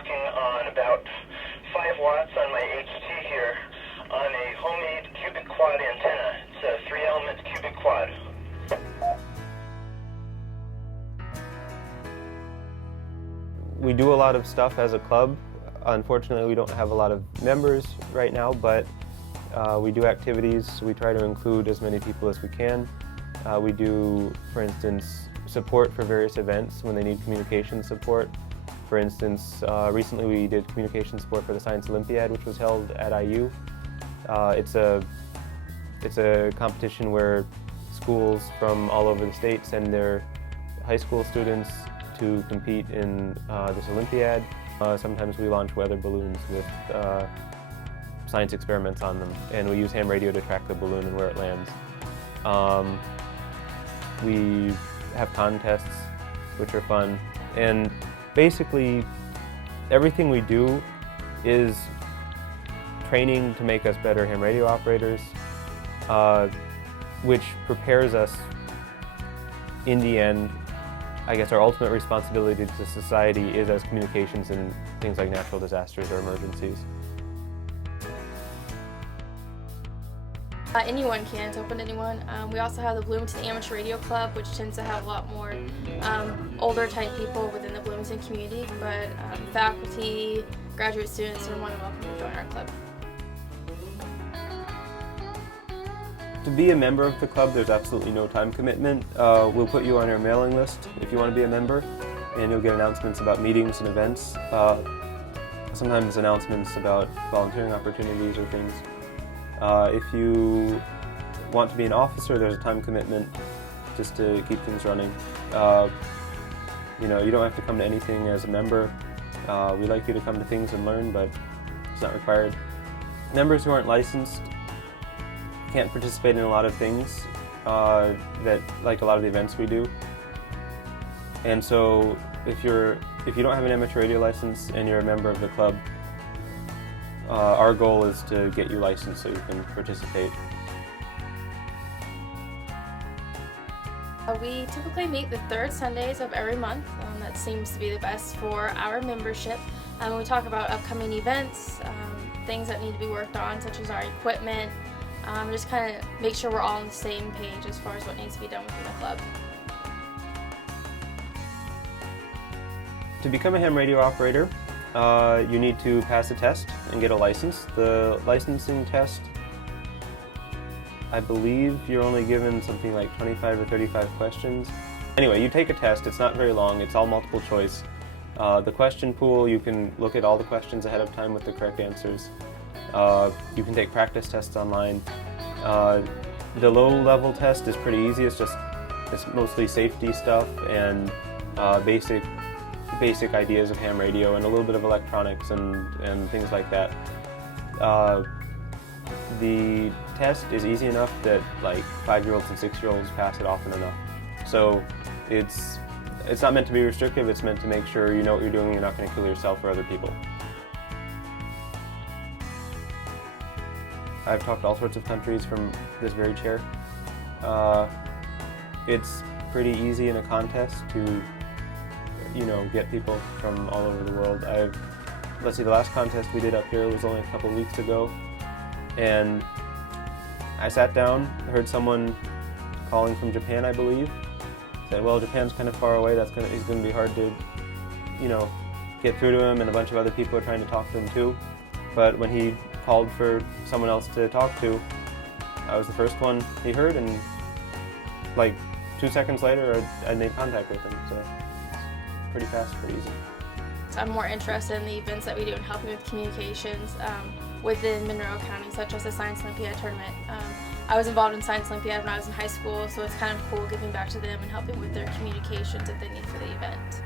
talking on about 5 watts on my HT here on a homemade cubic quad antenna. It's a 3-element cubic quad. We do a lot of stuff as a club. Unfortunately, we don't have a lot of members right now, but we do activities. We try to include as many people as we can. We do, for instance, support for various events when they need communication support. For instance, recently we did communication support for the Science Olympiad, which was held at IU. It's a competition where schools from all over the state send their high school students to compete in this Olympiad. Sometimes we launch weather balloons with science experiments on them, and we use ham radio to track the balloon and where it lands. We have contests, which are fun, and basically everything we do is training to make us better ham radio operators, which prepares us in the end. I guess our ultimate responsibility to society is as communications in things like natural disasters or emergencies. Anyone can, it's open to anyone. We also have the Bloomington Amateur Radio Club, which tends to have a lot more older type people within the Bloomington community, but faculty, graduate students are more than welcome to join our club. To be a member of the club, there's absolutely no time commitment. We'll put you on our mailing list if you want to be a member, and you'll get announcements about meetings and events, sometimes announcements about volunteering opportunities or things. If you want to be an officer, there's a time commitment just to keep things running. You don't have to come to anything as a member. We like you to come to things and learn, but it's not required. Members who aren't licensed can't participate in a lot of things like a lot of the events we do. And so if you don't have an amateur radio license and you're a member of the club, our goal is to get you licensed so you can participate. We typically meet the third Sundays of every month. That seems to be the best for our membership. We talk about upcoming events, things that need to be worked on, such as our equipment, just kind of make sure we're all on the same page as far as what needs to be done within the club. To become a ham radio operator, you need to pass a test and get a license. The licensing test, I believe you're only given something like 25 or 35 questions. Anyway, you take a test. It's not very long. It's all multiple choice. The question pool, you can look at all the questions ahead of time with the correct answers. You can take practice tests online. The low-level test is pretty easy. It's mostly safety stuff and basic ideas of ham radio and a little bit of electronics and things like that. The test is easy enough that like 5-year-olds and 6-year-olds pass it often enough. So it's not meant to be restrictive. It's meant to make sure you know what you're doing and you're not going to kill yourself or other people. I've talked to all sorts of countries from this very chair. It's pretty easy in a contest to get people from all over the world. Let's see, the last contest we did up here was only a couple weeks ago, and I sat down, heard someone calling from Japan, I believe. Said, well, Japan's kind of far away. It's going to be hard to, get through to him, and a bunch of other people are trying to talk to him too. But when he called for someone else to talk to, I was the first one he heard, and like 2 seconds later, I made contact with him. So pretty fast, pretty easy. I'm more interested in the events that we do and helping with communications within Monroe County, such as the Science Olympiad tournament. I was involved in Science Olympiad when I was in high school, so it's kind of cool giving back to them and helping with their communications that they need for the event.